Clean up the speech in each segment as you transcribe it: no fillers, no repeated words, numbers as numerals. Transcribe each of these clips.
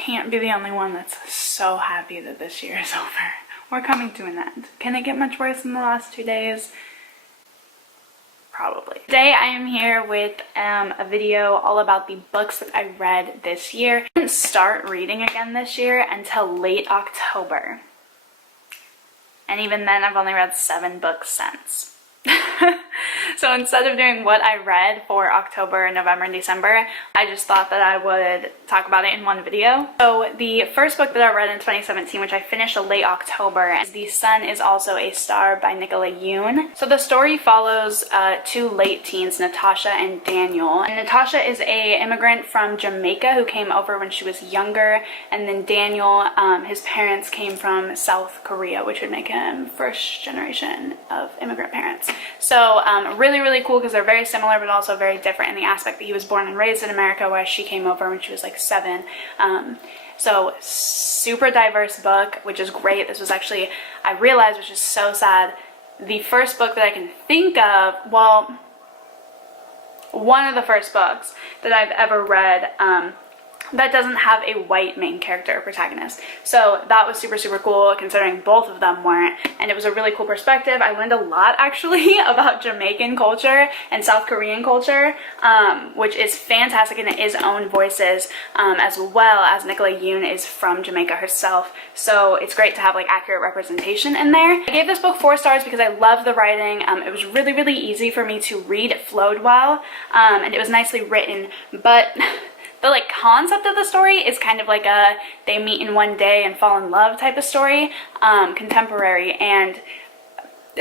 Can't be the only one that's so happy that this year is over. We're coming to an end. Can it get much worse than the last 2 days? Probably. Today I am here with a video all about the books that I read this year. I didn't start reading again this year until late October. And even then I've only read 7 books since. So instead of doing what I read for October, November, and December, I just thought that I would talk about it in one video. So the first book that I read in 2017, which I finished in late October, is The Sun Is Also a Star by Nicola Yoon. So the story follows 2 late teens, Natasha and Daniel. And Natasha is a immigrant from Jamaica who came over when she was younger, and then Daniel, his parents came from South Korea, which would make him first generation of immigrant parents. So really cool because they're very similar but also very different in the aspect that he was born and raised in America, whereas she came over when she was like 7. So super diverse book, which is great. This was actually, I realized, which is so sad, the first book that I can think of, well, one of the first books that I've ever read that doesn't have a white main character or protagonist. So that was super cool considering both of them weren't, and it was a really cool perspective. I learned a lot actually about Jamaican culture and South Korean culture, which is fantastic in its own voices, as well as Nicola Yoon is from Jamaica herself, so it's great to have like accurate representation in there. I gave this book 4 stars because I loved the writing. It was really easy for me to read. It flowed well, and it was nicely written, but the like concept of the story is kind of like a they meet in one day and fall in love type of story, contemporary, and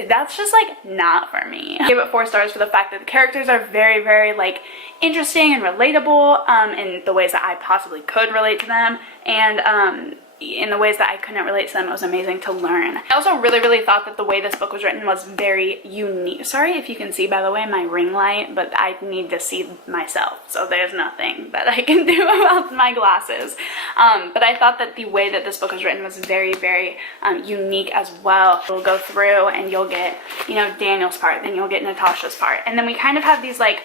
that's just like not for me. I gave it 4 stars for the fact that the characters are very like interesting and relatable in the ways that I possibly could relate to them, and in the ways that I couldn't relate to them, it was amazing to learn. I also really thought that the way this book was written was very unique. Sorry if you can see, by the way, my ring light, but I need to see myself, so there's nothing that I can do about my glasses. But I thought that the way that this book was written was very unique as well. We'll go through and you'll get, you know, Daniel's part, then you'll get Natasha's part, and then we kind of have these like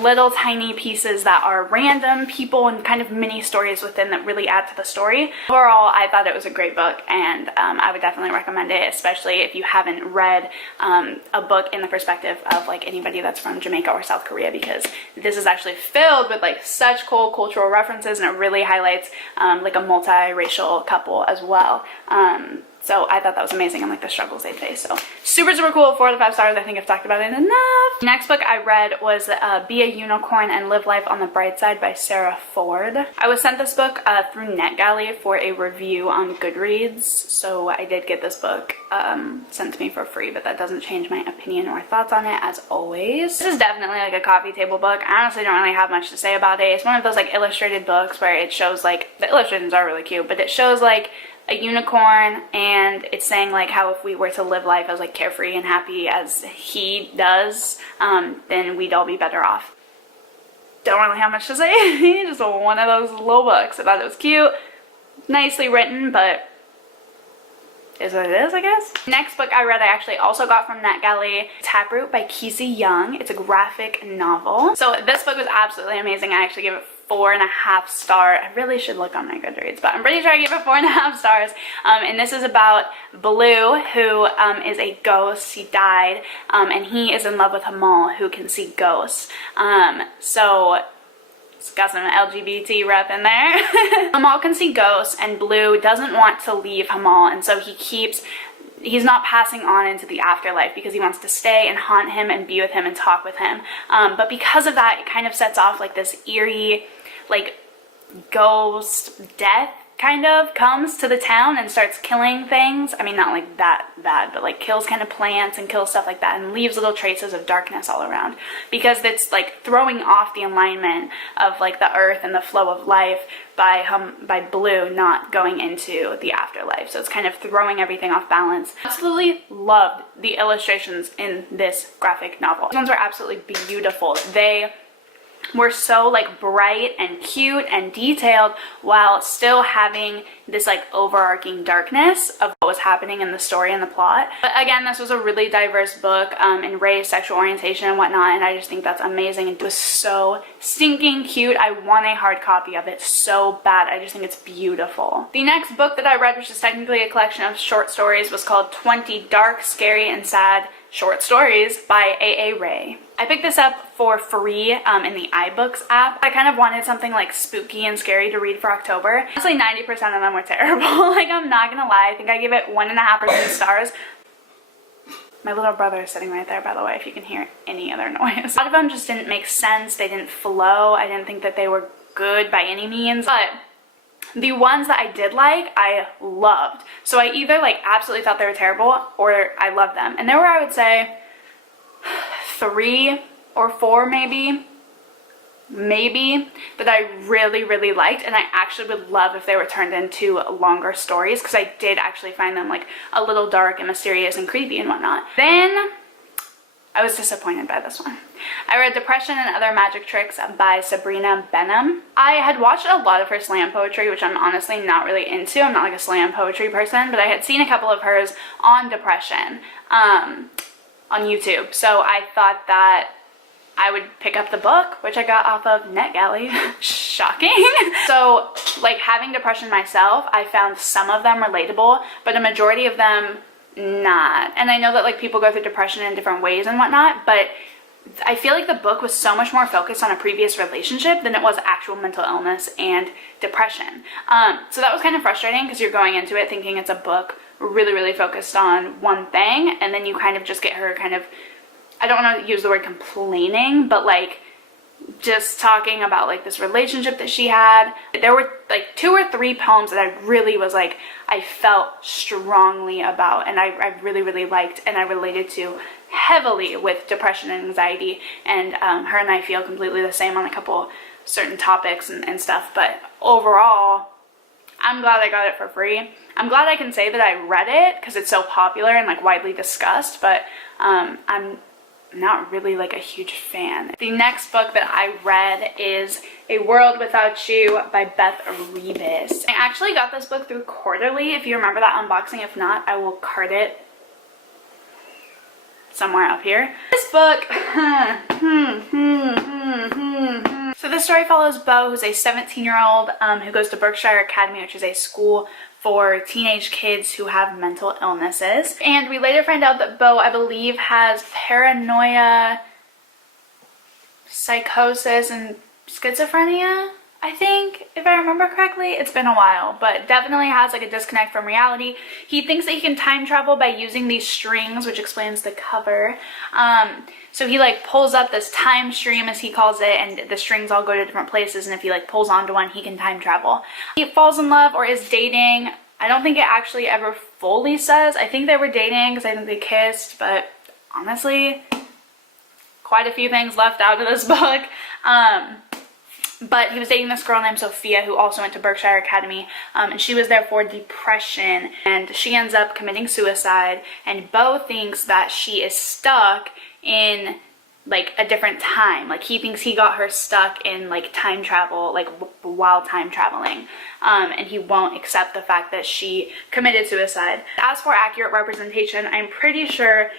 little tiny pieces that are random people and kind of mini stories within that really add to the story. Overall, I thought it was a great book, and I would definitely recommend it, especially if you haven't read a book in the perspective of like anybody that's from Jamaica or South Korea, because this is actually filled with like such cool cultural references, and it really highlights like a multiracial couple as well. So I thought that was amazing, and like the struggles they face. So super cool. 4 out of 5 stars. I think I've talked about it enough. Next book I read was Be a Unicorn and Live Life on the Bright Side by Sarah Ford. I was sent this book through NetGalley for a review on Goodreads. So I did get this book sent to me for free, but that doesn't change my opinion or thoughts on it, as always. This is definitely like a coffee table book. I honestly don't really have much to say about it. It's one of those like illustrated books where it shows like, the illustrations are really cute, but it shows like a unicorn, and it's saying like how if we were to live life as like carefree and happy as he does, then we'd all be better off. Don't really have much to say. Just one of those little books. I thought it was cute, nicely written, but is what it is, I guess. Next book I read I actually also got from NetGalley, Taproot by Kesey Young. It's a graphic novel. So this book was absolutely amazing. I actually gave it 4.5 stars. I really should look on my Goodreads, but I'm pretty sure I gave it 4.5 stars. And this is about Blue, who is a ghost. He died, and he is in love with Hamal, who can see ghosts. So it's got some LGBT rep in there. Hamal can see ghosts, and Blue doesn't want to leave Hamal, and so he's not passing on into the afterlife because he wants to stay and haunt him and be with him and talk with him. But because of that, it kind of sets off like this eerie, like ghost death kind of comes to the town and starts killing things. I mean, not like that bad, but like kills kind of plants and kills stuff like that, and leaves little traces of darkness all around, because it's like throwing off the alignment of like the earth and the flow of life by Blue not going into the afterlife. So it's kind of throwing everything off balance. Absolutely loved the illustrations in this graphic novel. These ones were absolutely beautiful. They were so like bright and cute and detailed while still having this like overarching darkness of what was happening in the story and the plot. But again, this was a really diverse book in race, sexual orientation and whatnot, and I just think that's amazing. It was so stinking cute. I want a hard copy of it so bad. I just think it's beautiful. The next book that I read, which is technically a collection of short stories, was called 20 Dark, Scary, and Sad Short Stories by A.A. Ray. I picked this up for free in the iBooks app. I kind of wanted something like spooky and scary to read for October. Honestly, 90% of them were terrible. Like, I'm not gonna lie, I think I gave it 1.5 stars. My little brother is sitting right there, by the way, if you can hear any other noise. A lot of them just didn't make sense. They didn't flow. I didn't think that they were good by any means, but the ones that I did like, I loved. So I either like absolutely thought they were terrible or I loved them. And there were, I would say, 3 or 4 maybe that I really liked, and I actually would love if they were turned into longer stories, because I did actually find them like a little dark and mysterious and creepy and whatnot. Then I was disappointed by this one. I read Depression and Other Magic Tricks by Sabrina Benham. I had watched a lot of her slam poetry, which I'm honestly not really into. I'm not like a slam poetry person, but I had seen a couple of hers on depression on YouTube. So I thought that I would pick up the book, which I got off of NetGalley. Shocking. So like, having depression myself, I found some of them relatable, but a majority of them not. And I know that like people go through depression in different ways and whatnot, but I feel like the book was so much more focused on a previous relationship than it was actual mental illness and depression. So that was kind of frustrating, because you're going into it thinking it's a book really focused on one thing, and then you kind of just get her kind of, I don't want to use the word complaining, but like just talking about like this relationship that she had. There were like 2 or 3 poems that I really was like, I felt strongly about, and I really liked, and I related to heavily with depression and anxiety, and her and I feel completely the same on a couple certain topics and stuff. But overall, I'm glad I got it for free. I'm glad I can say that I read it because it's so popular and like widely discussed, but I'm not really like a huge fan. The next book that I read is A World Without You by Beth Revis. I actually got this book through Quarterly, if you remember that unboxing. If not, I will card it somewhere up here. This book, so this story follows Beau, who's a 17-year-old who goes to Berkshire Academy, which is a school for teenage kids who have mental illnesses. And we later find out that Beau, I believe, has paranoia, psychosis, and schizophrenia, I think, if I remember correctly. It's been a while, but definitely has like a disconnect from reality. He thinks that he can time travel by using these strings, which explains the cover. So he like pulls up this time stream, as he calls it, and the strings all go to different places, and if he like pulls onto one, he can time travel. He falls in love or is dating. I don't think it actually ever fully says. I think they were dating because I think they kissed, but honestly, quite a few things left out of this book. But he was dating this girl named Sophia, who also went to Berkshire Academy, and she was there for depression, and she ends up committing suicide, and Beau thinks that she is stuck in like a different time. Like, he thinks he got her stuck in like time travel, like while time traveling, and he won't accept the fact that she committed suicide. As for accurate representation, I'm pretty sure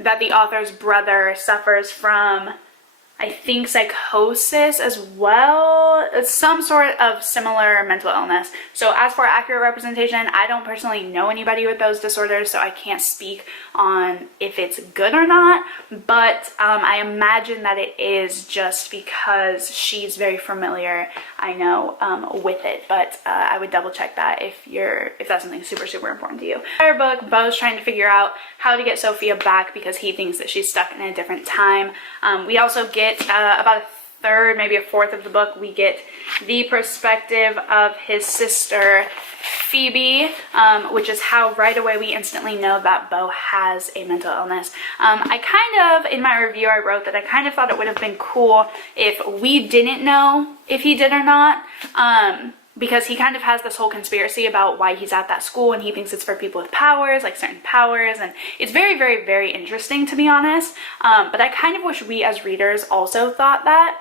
that the author's brother suffers from, I think, psychosis as well. It's some sort of similar mental illness. So as for accurate representation, I don't personally know anybody with those disorders, so I can't speak on if it's good or not, but I imagine that it is, just because she's very familiar, I know, with it. But I would double check that if that's something super important to you. Our book, Beau's trying to figure out how to get Sophia back because he thinks that she's stuck in a different time. We also get about a third, maybe a fourth of the book, we get the perspective of his sister Phoebe, which is how right away we instantly know that Beau has a mental illness. I kind of, in my review, I wrote that I kind of thought it would have been cool if we didn't know if he did or not, because he kind of has this whole conspiracy about why he's at that school, and he thinks it's for people with powers, like certain powers, and it's very interesting, to be honest. But I kind of wish we as readers also thought that.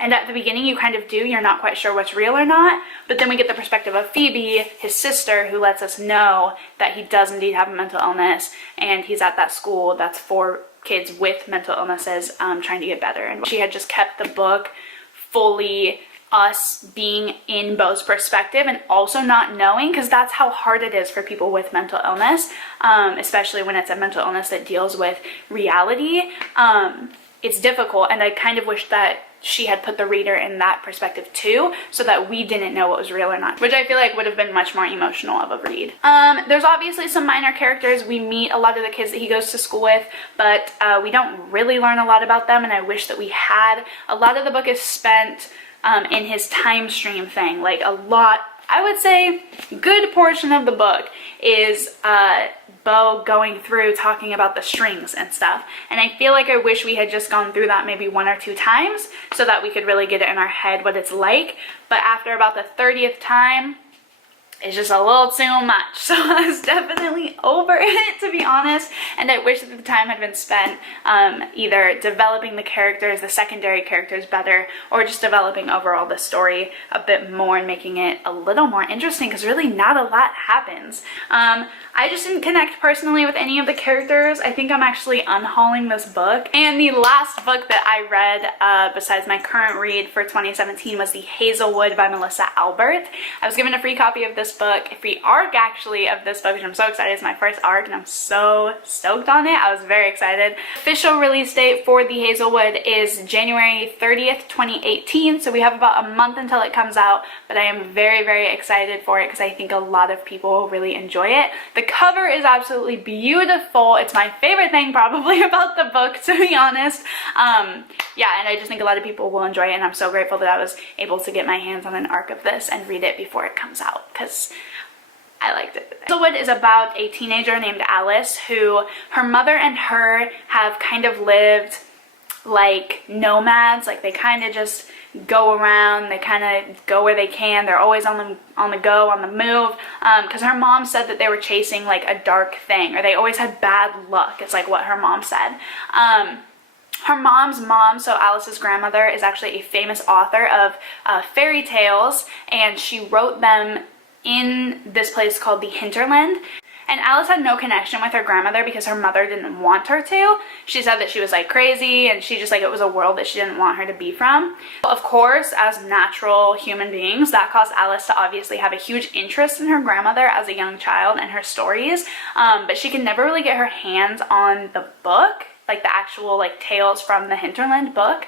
And at the beginning you kind of do, you're not quite sure what's real or not, but then we get the perspective of Phoebe, his sister, who lets us know that he does indeed have a mental illness, and he's at that school that's for kids with mental illnesses, trying to get better. And she had just kept the book fully us being in Beau's perspective and also not knowing, because that's how hard it is for people with mental illness, especially when it's a mental illness that deals with reality. It's difficult, and I kind of wish that she had put the reader in that perspective too, so that we didn't know what was real or not, which I feel like would have been much more emotional of a read. There's obviously some minor characters. We meet a lot of the kids that he goes to school with, but we don't really learn a lot about them, and I wish that we had. A lot of the book is spent in his time stream thing. Like a lot, I would say good portion of the book is Beau going through talking about the strings and stuff, and I feel like I wish we had just gone through that maybe 1 or 2 times so that we could really get it in our head what it's like. But after about the 30th time, it's just a little too much, so I was definitely over it, to be honest, and I wish that the time had been spent either developing the characters, the secondary characters better, or just developing overall the story a bit more and making it a little more interesting, because really not a lot happens. I just didn't connect personally with any of the characters. I think I'm actually unhauling this book. And the last book that I read besides my current read for 2017 was The Hazelwood by Melissa Albert. I was given a free copy of this book, a free arc actually of this book, which I'm so excited. It's my first arc and I'm so stoked on it. I was very excited. Official release date for The Hazelwood is January 30th, 2018, so we have about a month until it comes out, but I am very, very excited for it because I think a lot of people will really enjoy it. The cover is absolutely beautiful. It's my favorite thing probably about the book, to be honest. Yeah, and I just think a lot of people will enjoy it, and I'm so grateful that I was able to get my hands on an arc of this and read it before it comes out, because I liked it. Hazelwood is about a teenager named Alice who, her mother and her have kind of lived like nomads. Like they kind of just go around, they kind of go where they can, they're always on the go, on the move, because her mom said that they were chasing like a dark thing, or they always had bad luck, is like what her mom said. Her mom's mom, so Alice's grandmother, is actually a famous author of fairy tales, and she wrote them in this place called the Hinterland. And Alice had no connection with her grandmother because her mother didn't want her to. She said that she was like crazy, and she just like, it was a world that she didn't want her to be from. Of course, as natural human beings, that caused Alice to obviously have a huge interest in her grandmother as a young child and her stories, but she could never really get her hands on the book, like the actual like tales from the Hinterland book,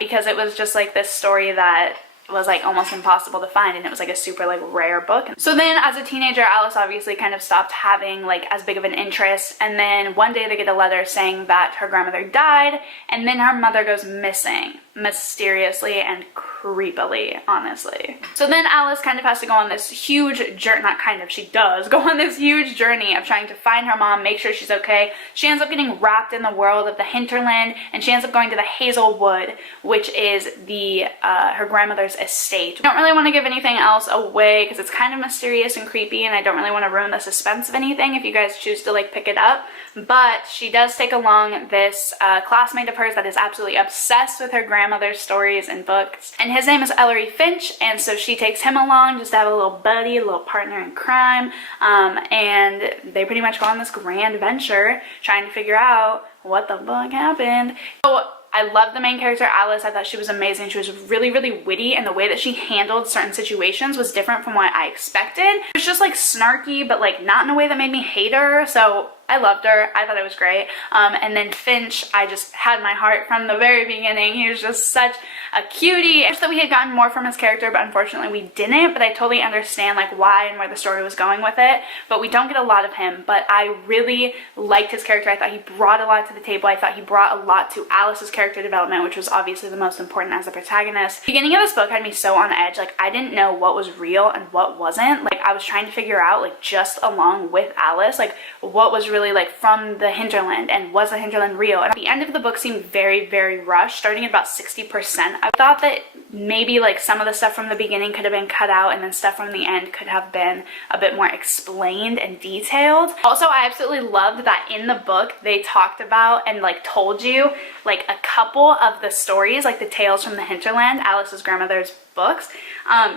because it was just like this story that was like almost impossible to find, and it was like a super like rare book. So then as a teenager, Alice obviously kind of stopped having like as big of an interest, and then one day they get a letter saying that her grandmother died, and then her mother goes missing mysteriously and creepily, honestly. So then Alice kind of has to go on this huge journey, not kind of, she does go on this huge journey of trying to find her mom, make sure she's okay. She ends up getting wrapped in the world of the Hinterland, and she ends up going to the Hazelwood, which is the her grandmother's estate. I don't really want to give anything else away because it's kind of mysterious and creepy, and I don't really want to ruin the suspense of anything if you guys choose to like pick it up. But she does take along this classmate of hers that is absolutely obsessed with her grandmother's stories and books, and his name is Ellery Finch, and so she takes him along just to have a little buddy, a little partner in crime, and they pretty much go on this grand venture trying to figure out what the fuck happened. So I love the main character, Alice. I thought she was amazing. She was really, really witty, and the way that she handled certain situations was different from what I expected. It was just like snarky, but like not in a way that made me hate her, so I loved her. I thought it was great. And then Finch, I just had my heart from the very beginning. He was just such a cutie. I wish that we had gotten more from his character, but unfortunately we didn't. But I totally understand like why and where the story was going with it. But we don't get a lot of him. But I really liked his character. I thought he brought a lot to the table. I thought he brought a lot to Alice's character development, which was obviously the most important as a protagonist. The beginning of this book had me so on edge. Like I didn't know what was real and what wasn't. Like I was trying to figure out, like just along with Alice, like what was really really like from the hinterland, and was the hinterland real? And the end of the book seemed very, very rushed, starting at about 60%. I thought that maybe like some of the stuff from the beginning could have been cut out, and then stuff from the end could have been a bit more explained and detailed. Also, I absolutely loved that in the book they talked about and like told you like a couple of the stories, like the tales from the hinterland, Alice's grandmother's books,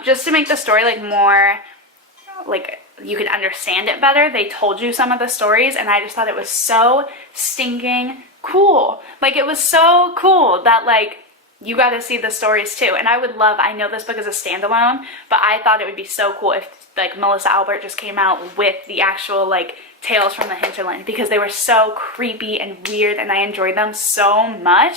just to make the story like more like you could understand it better. They told you some of the stories, and I just thought it was so stinking cool. Like, it was so cool that like you got to see the stories too. And I would love, I know this book is a standalone, but I thought it would be so cool if like Melissa Albert just came out with the actual like tales from the hinterland, because they were so creepy and weird and I enjoyed them so much.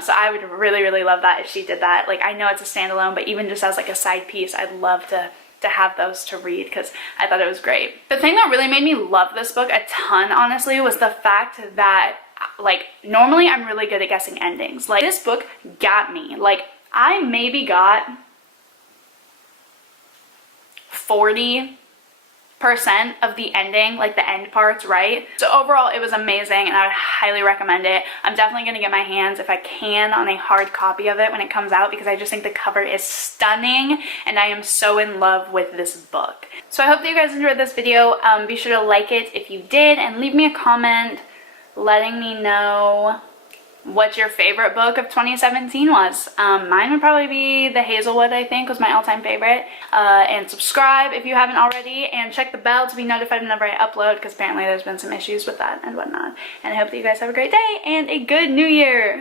So I would really, really love that if she did that. Like, I know it's a standalone, but even just as like a side piece, I'd love to have those to read, because I thought it was great. The thing that really made me love this book a ton, honestly, was the fact that like normally I'm really good at guessing endings. Like, this book got me. Like, I maybe got 40% of the ending, like the end parts, right? So overall it was amazing, and I would highly recommend it. I'm definitely going to get my hands, if I can, on a hard copy of it when it comes out, because I just think the cover is stunning and I am so in love with this book. So I hope that you guys enjoyed this video. Be sure to like it if you did, and leave me a comment letting me know what your favorite book of 2017 was. Mine would probably be The Hazelwood, I think, was my all-time favorite. And subscribe if you haven't already, and check the bell to be notified whenever I upload, because apparently there's been some issues with that and whatnot. And I hope that you guys have a great day and a good new year.